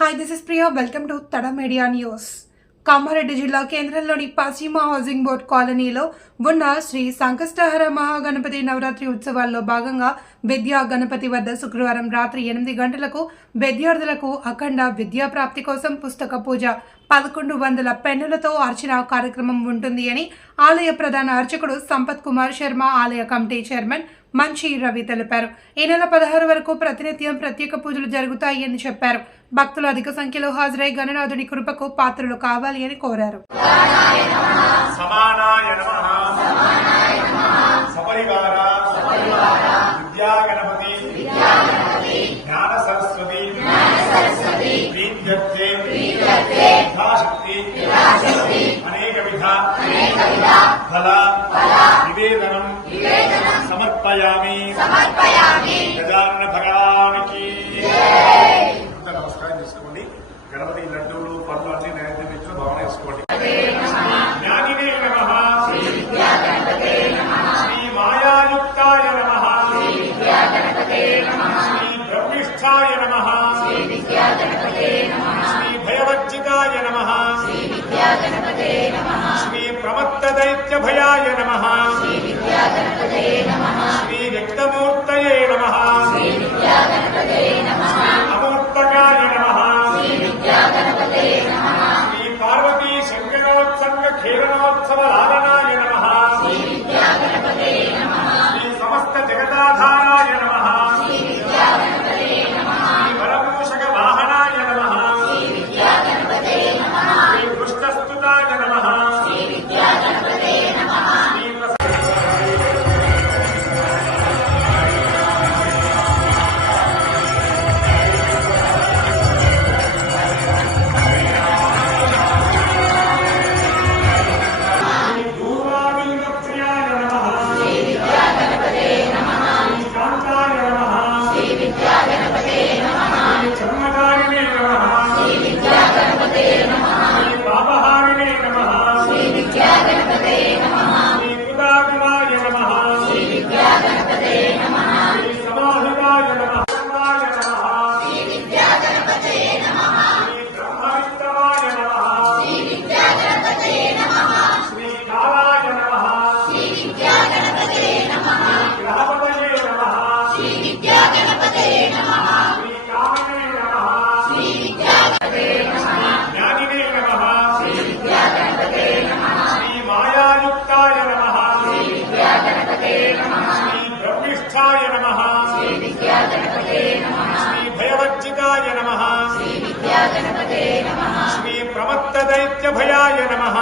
Hi this is Priya welcome to Tada media news Kamareddy జిల్లా కేంద్రంలోని పశ్చిమ హౌసింగ్ బోర్డ్ కాలనీలో ఉన్న శ్రీ సంకష్టహర మహాగణపతి నవరాత్రి ఉత్సవాల్లో భాగంగా విద్యా గణపతి వద్ద శుక్రవారం రాత్రి ఎనిమిది గంటలకు విద్యార్థులకు అఖండ విద్యా ప్రాప్తి కోసం పుస్తక పూజ పదకొండు వందల పెన్నులతో అర్చన కార్యక్రమం ఉంటుంది అని ఆలయ ప్రధాన అర్చకుడు సంపత్ కుమార్ శర్మ ఆలయ కమిటీ చైర్మన్ మంచి రవి తెలిపారు. ఈ నెల పదహారు వరకు ప్రతినిత్యం ప్రత్యేక పూజలు జరుగుతాయి అని చెప్పారు. భక్తులు అధిక సంఖ్యలో హాజరై గణనాథుని కృపకు పాత్రలు కావాలి అని కోరారు. అనేక విధ ఫల నివేదనం సమర్పయామి గజానన భగవానికి అంతా నమస్కారం చేసుకోండి గణపతి లడ్డూలు పళ్ళు అన్ని నైవేద్యం ఇచ్చిన భావన వేసుకోండి జ్ఞానినే నమ శ్రీ మాయాయుక్తాయ నమ శ్రీ బ్రహ్మిష్ఠాయ నమ శ్రీ భయవర్జితాయ నమ శ్రీ ప్రమత్త దైత్య భయాయ నమ శ్రీ ஆறாம் ప్రమత్త దైత్య భయాయ నమః.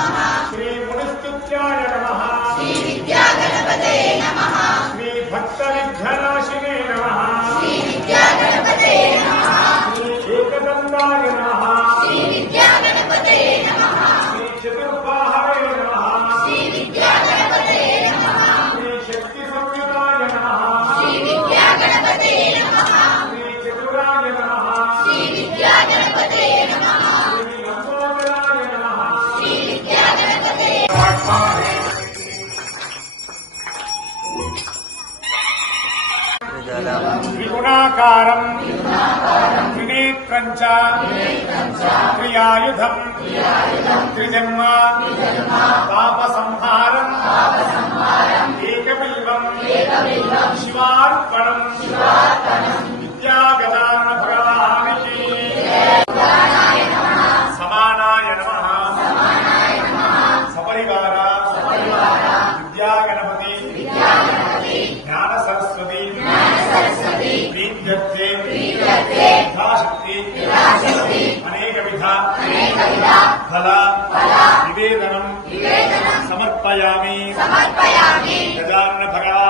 Maha. త్రిగుణాకారం త్రినేత్రం క్రియాయుధం. త్రిజన్మ. పాపసంహారం సంహారం. శివారు だから。